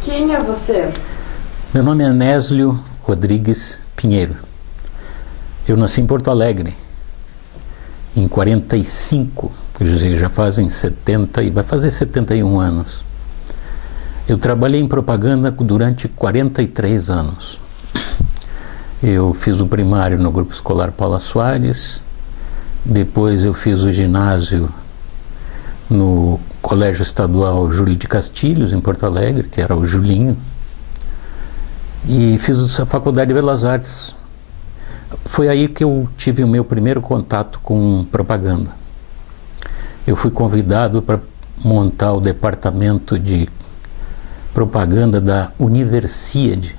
Quem é você? Meu nome é Nésio Rodrigues Pinheiro. Eu nasci em Porto Alegre em 45, já fazem 70 e vai fazer 71 anos. Eu trabalhei em propaganda durante 43 anos. Eu fiz o primário no Grupo Escolar Paula Soares, depois eu fiz o ginásio no Colégio Estadual Júlio de Castilhos, em Porto Alegre, que era o Julinho, e fiz a Faculdade de Belas Artes. Foi aí que eu tive o meu primeiro contato com propaganda. Eu fui convidado para montar o departamento de propaganda da Universiade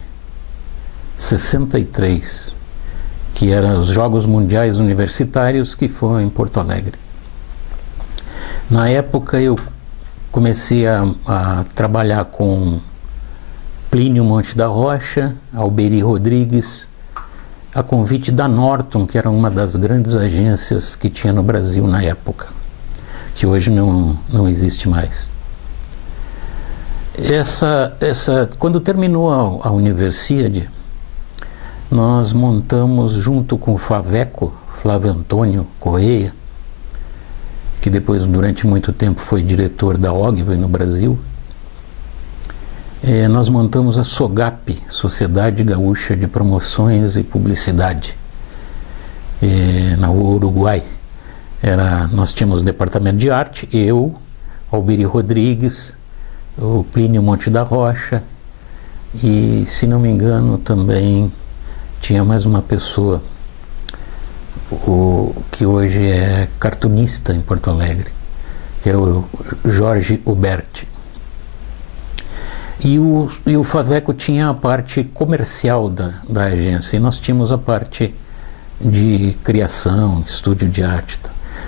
63, que eram os Jogos Mundiais Universitários, que foram em Porto Alegre. Na época eu comecei a trabalhar com Plínio Monte da Rocha, Alberi Rodrigues, a convite da Norton, que era uma das grandes agências que tinha no Brasil na época, que hoje não existe mais. Quando terminou a Universiade, nós montamos junto com o Faveco, Flávio Antônio Correia, que depois durante muito tempo foi diretor da Ogilvy no Brasil, nós montamos a SOGAP, Sociedade Gaúcha de Promoções e Publicidade, no Uruguai. Nós tínhamos o departamento de arte, eu, Alberi Rodrigues, o Plínio Monte da Rocha e, se não me engano, também tinha mais uma pessoa, que hoje é cartunista em Porto Alegre, que é o Jorge Huberti. E o Faveco tinha a parte comercial da agência, e nós tínhamos a parte de criação, estúdio de arte.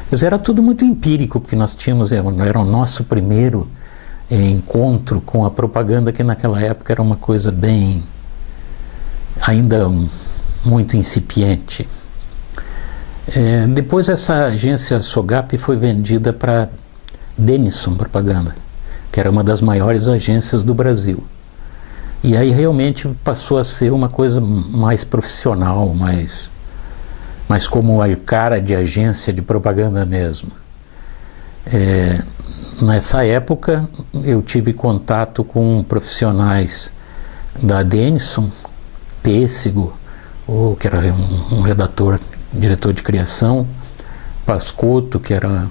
Quer dizer, era tudo muito empírico, porque nós tínhamos, era o nosso primeiro encontro com a propaganda, que naquela época era uma coisa bem, ainda muito incipiente. Depois essa agência SOGAP foi vendida para Denison Propaganda, que era uma das maiores agências do Brasil. E aí realmente passou a ser uma coisa mais profissional, mais como a cara de agência de propaganda mesmo. Nessa época eu tive contato com profissionais da Denison, Pêssego, que era um redator, diretor de criação, Pascotto, que era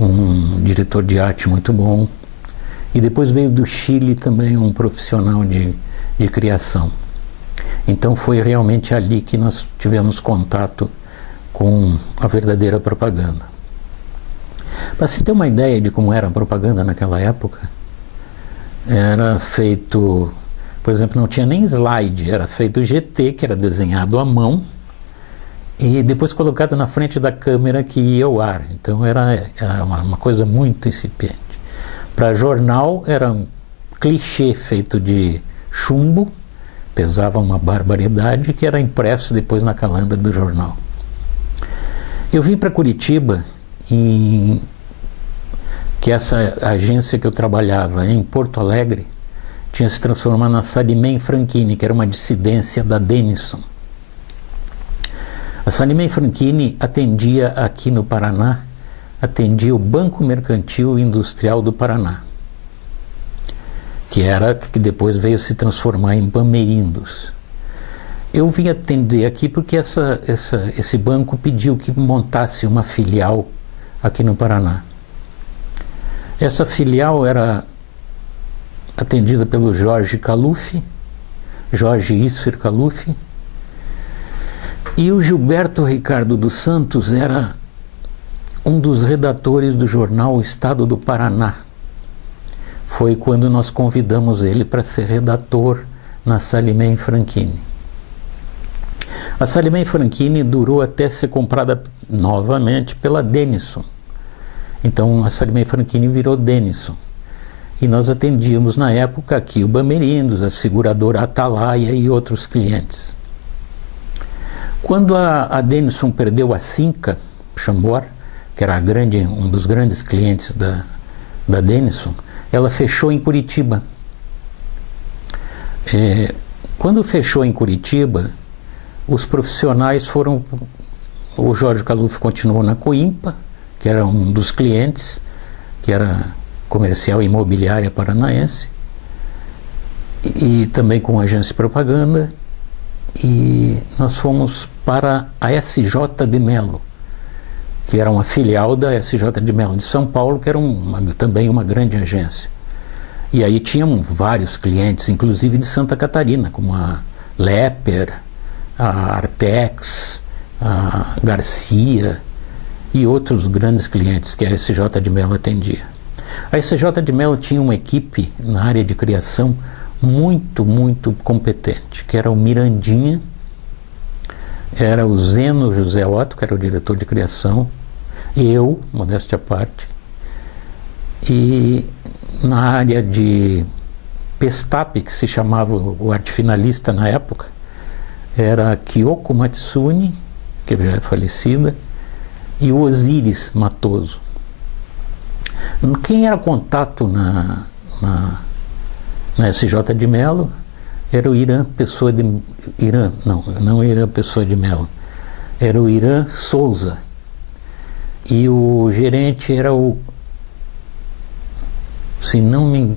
um diretor de arte muito bom, e depois veio do Chile também um profissional de criação. Então foi realmente ali que nós tivemos contato com a verdadeira propaganda. Para se ter uma ideia de como era a propaganda naquela época, era feito, por exemplo, não tinha nem slide, era feito GT, que era desenhado à mão, e depois colocado na frente da câmera que ia ao ar. Então era uma coisa muito incipiente. Para jornal era um clichê feito de chumbo, pesava uma barbaridade, que era impresso depois na calandra do jornal. Eu vim para Curitiba, que essa agência que eu trabalhava em Porto Alegre tinha se transformado na Salimem Franchini, que era uma dissidência da Denison. A Salimem Franchini atendia aqui no Paraná, atendia o Banco Mercantil Industrial do Paraná, que depois veio se transformar em Bamerindos. Eu vim atender aqui porque esse banco pediu que montasse uma filial aqui no Paraná. Essa filial era atendida pelo Jorge Isfer Caluffi, e o Gilberto Ricardo dos Santos era um dos redatores do jornal Estado do Paraná. Foi quando nós convidamos ele para ser redator na Salimem Franchini. A Salimem Franchini durou até ser comprada novamente pela Denison. Então a Salimem Franchini virou Denison. E nós atendíamos na época aqui o Bamerindos, a seguradora Atalaia e outros clientes. Quando a Denison perdeu a Cinca Chambord, que era um dos grandes clientes da Denison, ela fechou em Curitiba. Quando fechou em Curitiba, os profissionais foram... O Jorge Caluf continuou na Coimpa, que era um dos clientes, que era Comercial Imobiliária Paranaense, e também com agência de propaganda, e nós fomos para a SJ de Melo, que era uma filial da SJ de Melo de São Paulo, que era também uma grande agência. E aí tinham vários clientes, inclusive de Santa Catarina, como a Lepper, a Artex, a Garcia e outros grandes clientes que a SJ de Melo atendia. A SJ de Melo tinha uma equipe na área de criação muito, muito competente, que era o Mirandinha, era o Zeno José Otto, que era o diretor de criação, eu, modéstia à parte, e na área de Pestap, que se chamava o arte finalista na época, era Kyoko Matsuni, que já é falecida, e o Osiris Matoso. Quem era contato na SJ de Melo era o Irã Pessoa de... Não Irã Pessoa de Melo. Era o Irã Souza. E o gerente era o... Se não me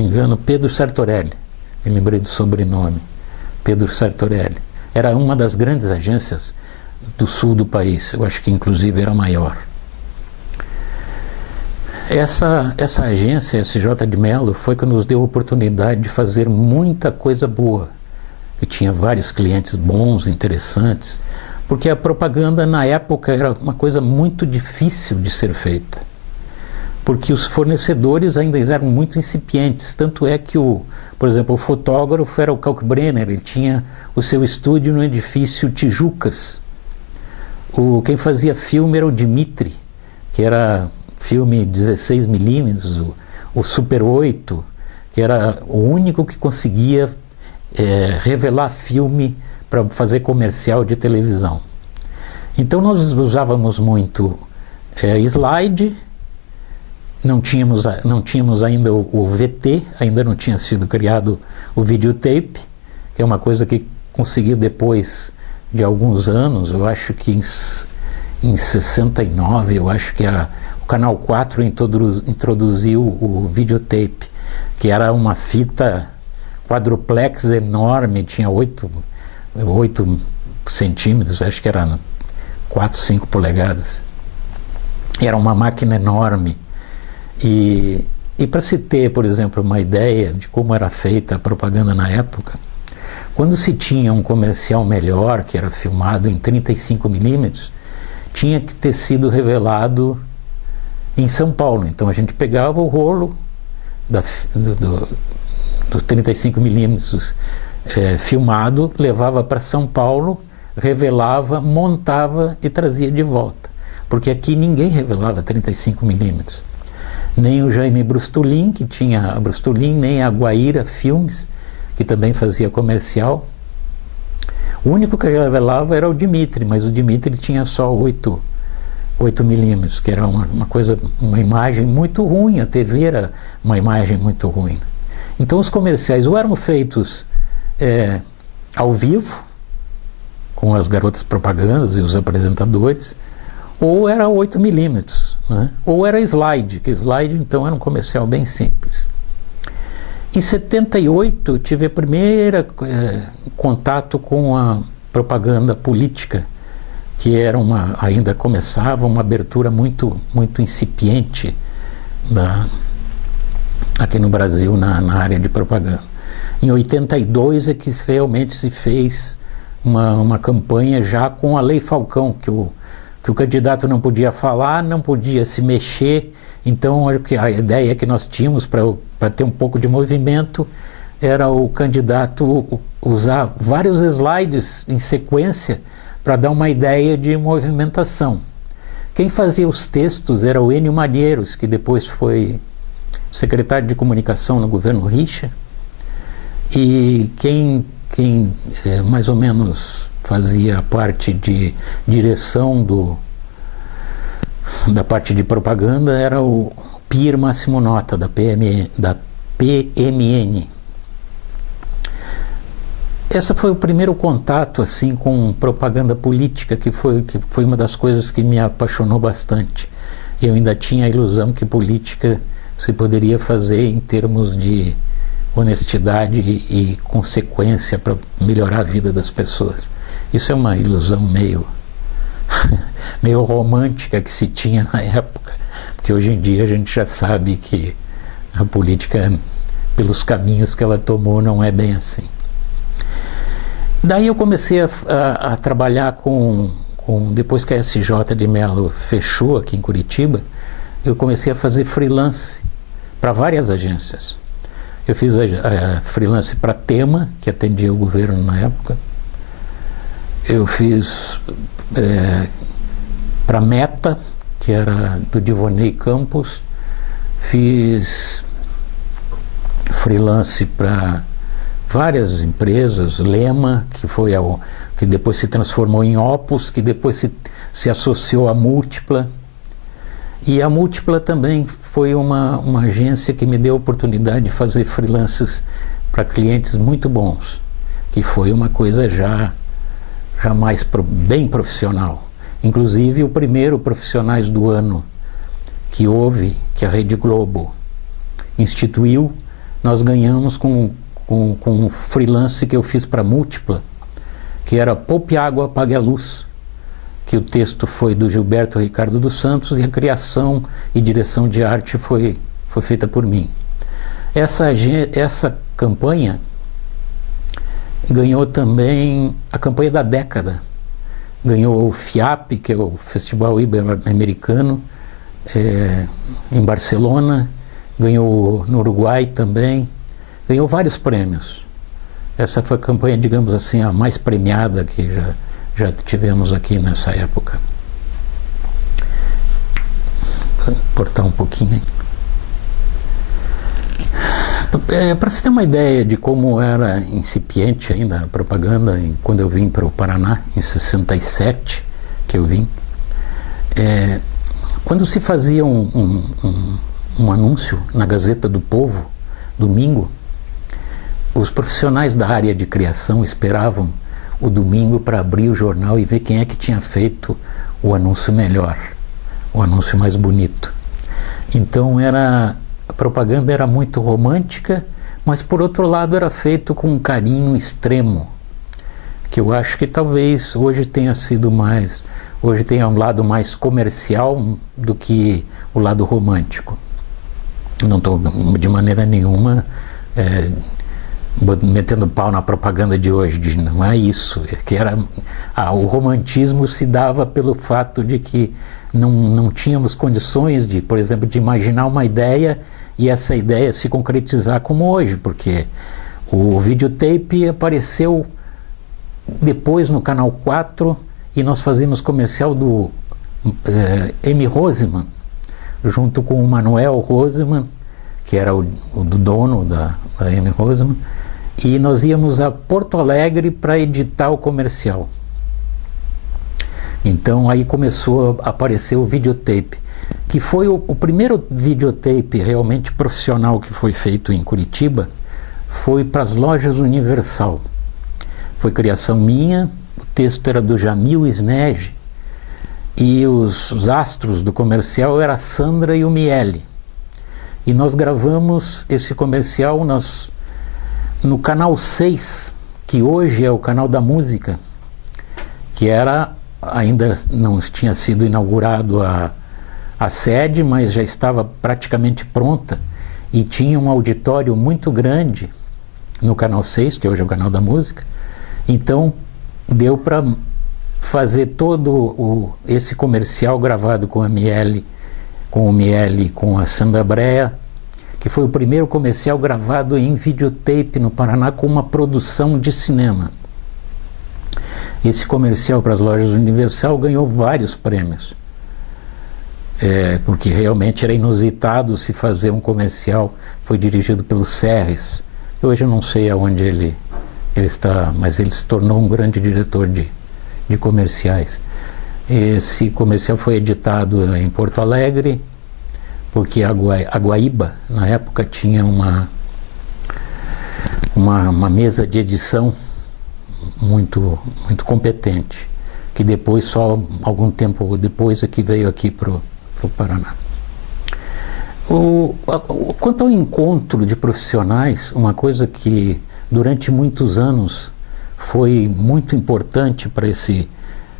engano, Pedro Sartorelli. Me lembrei do sobrenome. Pedro Sartorelli. Era uma das grandes agências do sul do país. Eu acho que inclusive era a maior. Essa agência, SJ de Melo, foi que nos deu a oportunidade de fazer muita coisa boa, que tinha vários clientes bons, interessantes, porque a propaganda na época era uma coisa muito difícil de ser feita, porque os fornecedores ainda eram muito incipientes, tanto é que, por exemplo, o fotógrafo era o Kalkbrenner, ele tinha o seu estúdio no edifício Tijucas. Quem fazia filme era o Dimitri, que era... filme 16mm, o Super 8, que era o único que conseguia revelar filme para fazer comercial de televisão. Então nós usávamos muito slide, não tínhamos ainda o VT, ainda não tinha sido criado o videotape, que é uma coisa que conseguiu depois de alguns anos, eu acho que em 69, eu acho que o Canal 4 introduziu o videotape, que era uma fita quadruplex enorme, tinha 8 centímetros, acho que era 4, 5 polegadas. Era uma máquina enorme. E para se ter, por exemplo, uma ideia de como era feita a propaganda na época, quando se tinha um comercial melhor, que era filmado em 35mm, tinha que ter sido revelado em São Paulo. Então a gente pegava o rolo do 35mm filmado, levava para São Paulo, revelava, montava e trazia de volta. Porque aqui ninguém revelava 35mm. Nem o Jaime Brustolin, que tinha a Brustolin, nem a Guaíra Filmes, que também fazia comercial. O único que revelava era o Dimitri, mas o Dimitri tinha só 8mm, que era uma imagem muito ruim, a TV era uma imagem muito ruim. Então os comerciais ou eram feitos ao vivo, com as garotas propagandas e os apresentadores, ou era 8mm, né? Ou era slide, que slide então era um comercial bem simples. Em 78 eu tive a primeira contato com a propaganda política, que era ainda começava uma abertura muito, muito incipiente aqui no Brasil na área de propaganda. Em 82 é que realmente se fez uma campanha já com a Lei Falcão, que o candidato não podia falar, não podia se mexer. Então a ideia que nós tínhamos para ter um pouco de movimento era o candidato usar vários slides em sequência para dar uma ideia de movimentação. Quem fazia os textos era o Enio Malheiros, que depois foi secretário de comunicação no governo Richa, e quem mais ou menos fazia a parte de direção da parte de propaganda era o Pier Massimo Nota, da PMN. Esse foi o primeiro contato assim com propaganda política, que foi uma das coisas que me apaixonou bastante. Eu ainda tinha a ilusão que política se poderia fazer em termos de honestidade e consequência para melhorar a vida das pessoas. Isso é uma ilusão meio romântica que se tinha na época, porque hoje em dia a gente já sabe que a política, pelos caminhos que ela tomou, não é bem assim. Daí eu comecei a trabalhar depois que a SJ de Mello fechou aqui em Curitiba, eu comecei a fazer freelance para várias agências. Eu fiz a freelance para Tema, que atendia o governo na época. Eu fiz para Meta, que era do Divonei Campos. Fiz freelance para várias empresas, Lema, que depois se transformou em Opus, que depois se associou à Múltipla. E a Múltipla também foi uma agência que me deu a oportunidade de fazer freelances para clientes muito bons, que foi uma coisa já mais bem profissional. Inclusive o primeiro Profissionais do Ano que houve, que a Rede Globo instituiu, nós ganhamos com um freelance que eu fiz para Múltipla, que era Poupe Água, Apague a Luz, que o texto foi do Gilberto Ricardo dos Santos e a criação e direção de arte foi feita por mim. Essa campanha ganhou também a campanha da década. Ganhou o FIAP, que é o Festival Ibero-Americano, em Barcelona, ganhou no Uruguai também, ganhou vários prêmios. Essa foi a campanha, digamos assim, a mais premiada que já tivemos aqui nessa época. Vou cortar um pouquinho, hein? Para você ter uma ideia de como era incipiente ainda a propaganda, quando eu vim para o Paraná, em 67, que eu vim, quando se fazia um anúncio na Gazeta do Povo, domingo, os profissionais da área de criação esperavam o domingo para abrir o jornal e ver quem é que tinha feito o anúncio melhor, o anúncio mais bonito. Então a propaganda era muito romântica, mas por outro lado era feito com um carinho extremo, que eu acho que talvez hoje tenha um lado mais comercial do que o lado romântico. Não estou de maneira nenhuma metendo pau na propaganda de hoje, não é isso, o romantismo se dava pelo fato de que não tínhamos condições de, por exemplo, de imaginar uma ideia e essa ideia se concretizar como hoje, porque o videotape apareceu depois no Canal 4 e nós fazíamos comercial do M. Roseman, junto com o Manuel Roseman, que era o dono da M. Roseman, e nós íamos a Porto Alegre para editar o comercial. Então aí começou a aparecer o videotape, que foi o primeiro videotape realmente profissional que foi feito em Curitiba, foi para as lojas Universal. Foi criação minha, o texto era do Jamil Snege, e os astros do comercial eram a Sandra e o Miele. E nós gravamos esse comercial no Canal 6, que hoje é o Canal da Música, que ainda não tinha sido inaugurado a sede, mas já estava praticamente pronta e tinha um auditório muito grande no Canal 6, que hoje é o Canal da Música. Então deu para fazer todo esse comercial gravado com o Miele e com a Sandra Brea, que foi o primeiro comercial gravado em videotape no Paraná com uma produção de cinema. Esse comercial para as lojas Universal ganhou vários prêmios, porque realmente era inusitado se fazer um comercial. Foi dirigido pelo Serres. Hoje eu não sei aonde ele está, mas ele se tornou um grande diretor de comerciais. Esse comercial foi editado em Porto Alegre, porque a Guaíba, na época, tinha uma mesa de edição muito competente, que depois, só algum tempo depois, é que veio aqui para o Paraná. Quanto ao encontro de profissionais, uma coisa que durante muitos anos foi muito importante para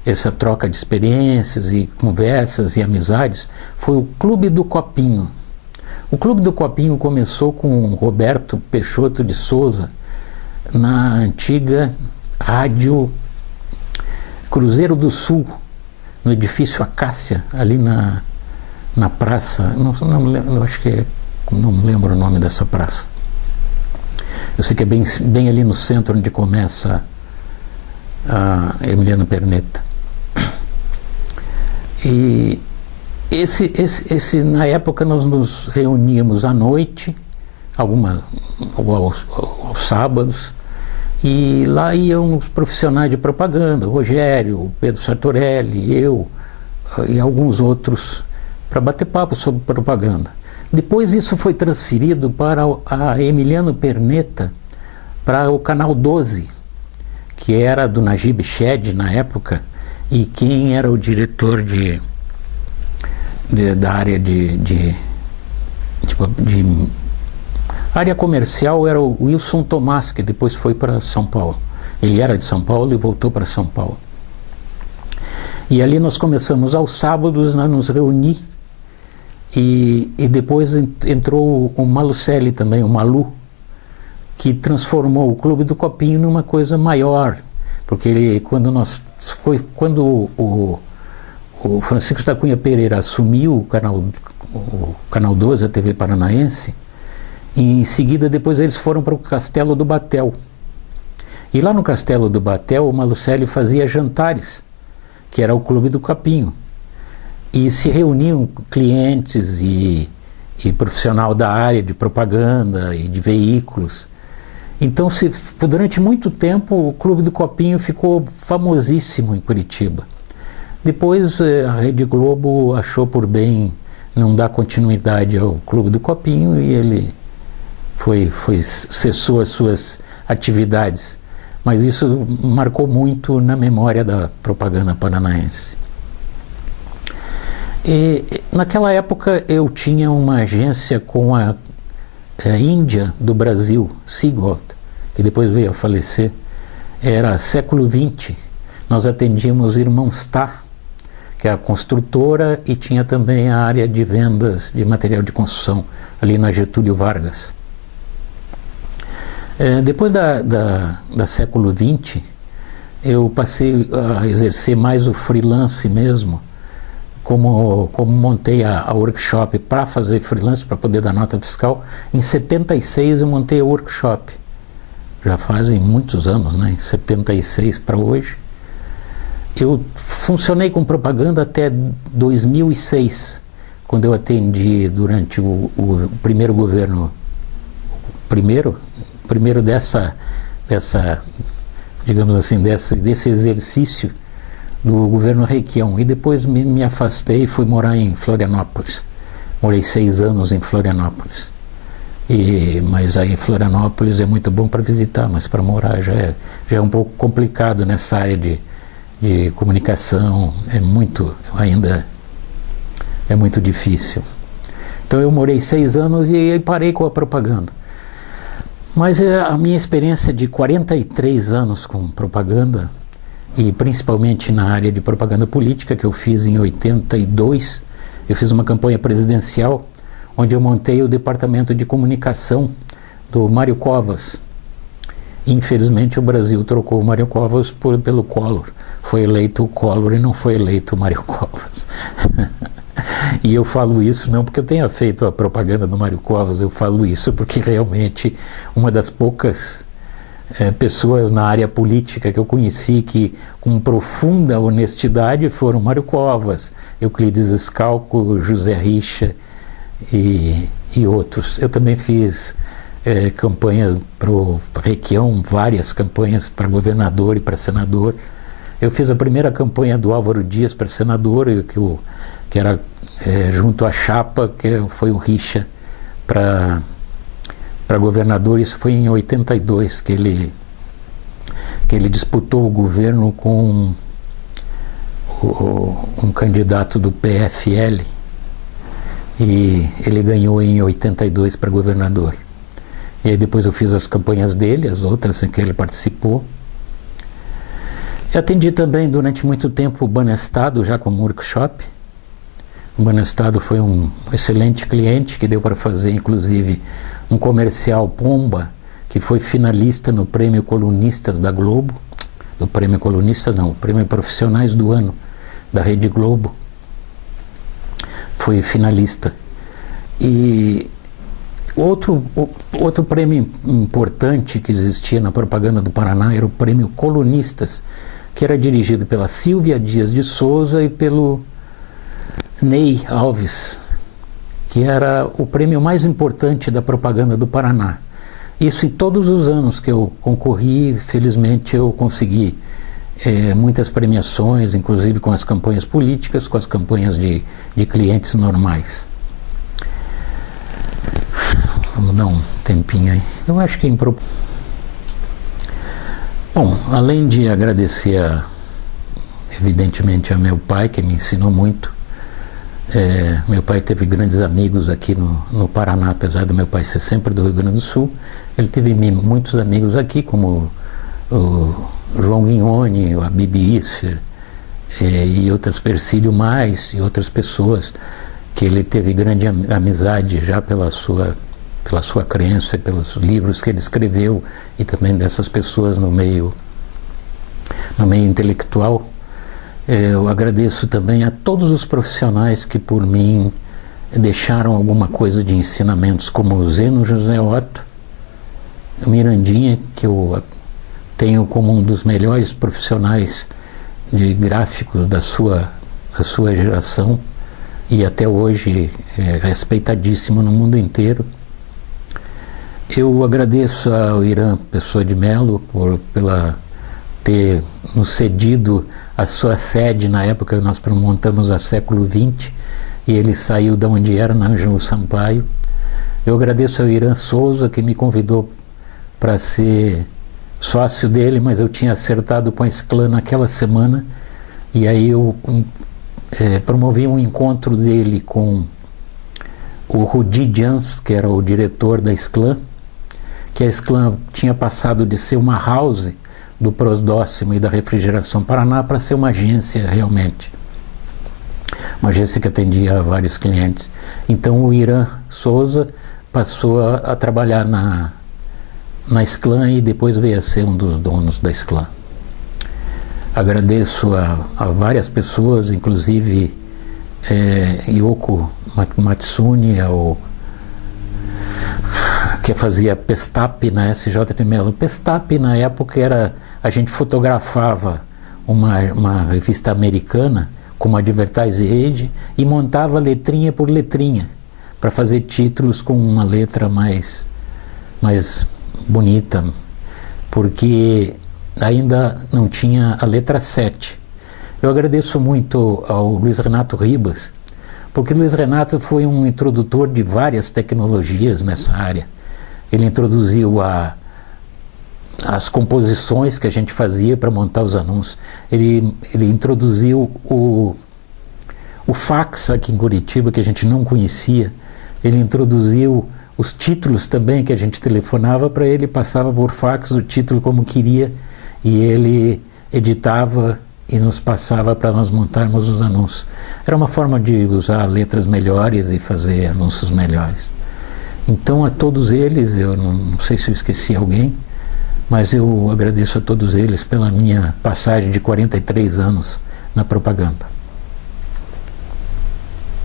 essa troca de experiências e conversas e amizades, foi o Clube do Copinho. O Clube do Copinho começou com Roberto Peixoto de Souza, na antiga Rádio Cruzeiro do Sul, no edifício Acácia, ali na praça, não acho que não me lembro o nome dessa praça. Eu sei que é bem ali no centro, onde começa a Emiliano Perneta. E na época nós nos reuníamos à noite, aos sábados, e lá iam os profissionais de propaganda, o Rogério, o Pedro Sartorelli, eu e alguns outros, para bater papo sobre propaganda. Depois isso foi transferido para a Emiliano Perneta, para o Canal 12, que era do Najib Shed na época, e quem era o diretor da área de área comercial era o Wilson Tomás, que depois foi para São Paulo. Ele era de São Paulo e voltou para São Paulo. E ali nós começamos aos sábados a nos reunir, e depois entrou o Malucelli também, o Malu, que transformou o Clube do Copinho numa coisa maior, porque quando o Francisco da Cunha Pereira assumiu o Canal 12, a TV Paranaense, e em seguida depois eles foram para o Castelo do Batel. E lá no Castelo do Batel o Malucelli fazia jantares, que era o Clube do Copinho. E se reuniam clientes e profissional da área de propaganda e de veículos. Então, durante muito tempo, o Clube do Copinho ficou famosíssimo em Curitiba. Depois, a Rede Globo achou por bem não dar continuidade ao Clube do Copinho e ele cessou as suas atividades. Mas isso marcou muito na memória da propaganda paranaense. E, naquela época eu tinha uma agência com a Índia do Brasil, Seagold, que depois veio a falecer. Era século XX. Nós atendíamos Irmãos Tá, que é a construtora, e tinha também a área de vendas de material de construção, ali na Getúlio Vargas. Depois da século XX, eu passei a exercer mais o freelance mesmo, como montei a workshop para fazer freelance, para poder dar nota fiscal. Em 76 eu montei a workshop, já fazem muitos anos, né? Em 76 para hoje. Eu funcionei com propaganda até 2006, quando eu atendi durante o primeiro governo, primeiro dessa digamos assim, desse exercício do governo Requião, e depois me afastei e fui morar em Florianópolis. Morei 6 anos em Florianópolis. Mas aí Florianópolis é muito bom para visitar, mas para morar já é um pouco complicado nessa área de comunicação, ainda é muito difícil. Então eu morei 6 anos e aí parei com a propaganda. Mas a minha experiência de 43 anos com propaganda, e principalmente na área de propaganda política, que eu fiz em 82, eu fiz uma campanha presidencial, onde eu montei o departamento de comunicação do Mário Covas. Infelizmente o Brasil trocou o Mário Covas pelo Collor. Foi eleito o Collor e não foi eleito o Mário Covas. E eu falo isso não porque eu tenha feito a propaganda do Mário Covas, eu falo isso porque realmente uma das poucas pessoas na área política que eu conheci que com profunda honestidade foram Mário Covas, Euclides Scalco, José Richa e outros. Eu também fiz campanha para o Requião, várias campanhas para governador e para senador. Eu fiz a primeira campanha do Álvaro Dias para senador, que era junto à chapa, que foi o Richa, para governador. Isso foi em 82 que que ele disputou o governo com um candidato do PFL e ele ganhou em 82 para governador. E aí depois eu fiz as campanhas dele, as outras em que ele participou. Eu atendi também durante muito tempo o Banestado, já como workshop. O Banestado foi um excelente cliente que deu para fazer, inclusive, um comercial Pomba, que foi finalista no Prêmio Colunistas da Globo. Do Prêmio Colunistas não, o Prêmio Profissionais do Ano da Rede Globo. Foi finalista. E outro prêmio importante que existia na propaganda do Paraná era o Prêmio Colunistas, que era dirigido pela Silvia Dias de Souza e pelo Ney Alves, que era o prêmio mais importante da propaganda do Paraná. Isso em todos os anos que eu concorri, felizmente eu consegui muitas premiações, inclusive com as campanhas políticas, com as campanhas de clientes normais. Vamos dar um tempinho aí. Eu acho que Bom, além de agradecer evidentemente a meu pai, que me ensinou muito. Meu pai teve grandes amigos aqui no Paraná, apesar do meu pai ser sempre do Rio Grande do Sul. Ele teve muitos amigos aqui, como o João Guignoni, a Bibi Isfer, e outras, Persílio Mais, e outras pessoas que ele teve grande amizade já pela sua crença, pelos livros que ele escreveu, e também dessas pessoas no meio intelectual. Eu agradeço também a todos os profissionais que por mim deixaram alguma coisa de ensinamentos, como o Zeno José Otto, o Mirandinha, que eu tenho como um dos melhores profissionais de gráficos da sua geração, e até hoje é respeitadíssimo no mundo inteiro. Eu agradeço ao Irã Pessoa de Mello pela ter nos cedido a sua sede na época que nós montamos a Século XX, e ele saiu de onde era, na Ângelo Sampaio. Eu agradeço ao Irã Souza, que me convidou para ser sócio dele, mas eu tinha acertado com a Sclan naquela semana, e aí eu promovi um encontro dele com o Rudi Jans, que era o diretor da Sclan, que a Sclan tinha passado de ser uma house do Prosdóximo e da Refrigeração Paraná para ser uma agência realmente. Uma agência que atendia a vários clientes. Então o Irã Souza passou a trabalhar na Sclan e depois veio a ser um dos donos da Sclan. Agradeço a várias pessoas, inclusive Yoko Matsuni, que fazia Pestap na SJP Mello. Pestap na época a gente fotografava uma revista americana como Advertise Age e montava letrinha por letrinha para fazer títulos com uma letra mais bonita, porque ainda não tinha a letra 7. Eu agradeço muito ao Luiz Renato Ribas, porque Luiz Renato foi um introdutor de várias tecnologias nessa área. Ele introduziu as composições que a gente fazia para montar os anúncios. Ele introduziu o fax aqui em Curitiba, que a gente não conhecia. Ele introduziu os títulos também, que a gente telefonava para ele, passava por fax o título como queria, e ele editava e nos passava para nós montarmos os anúncios. Era uma forma de usar letras melhores e fazer anúncios melhores. Então, a todos eles, eu não sei se eu esqueci alguém, mas eu agradeço a todos eles pela minha passagem de 43 anos na propaganda.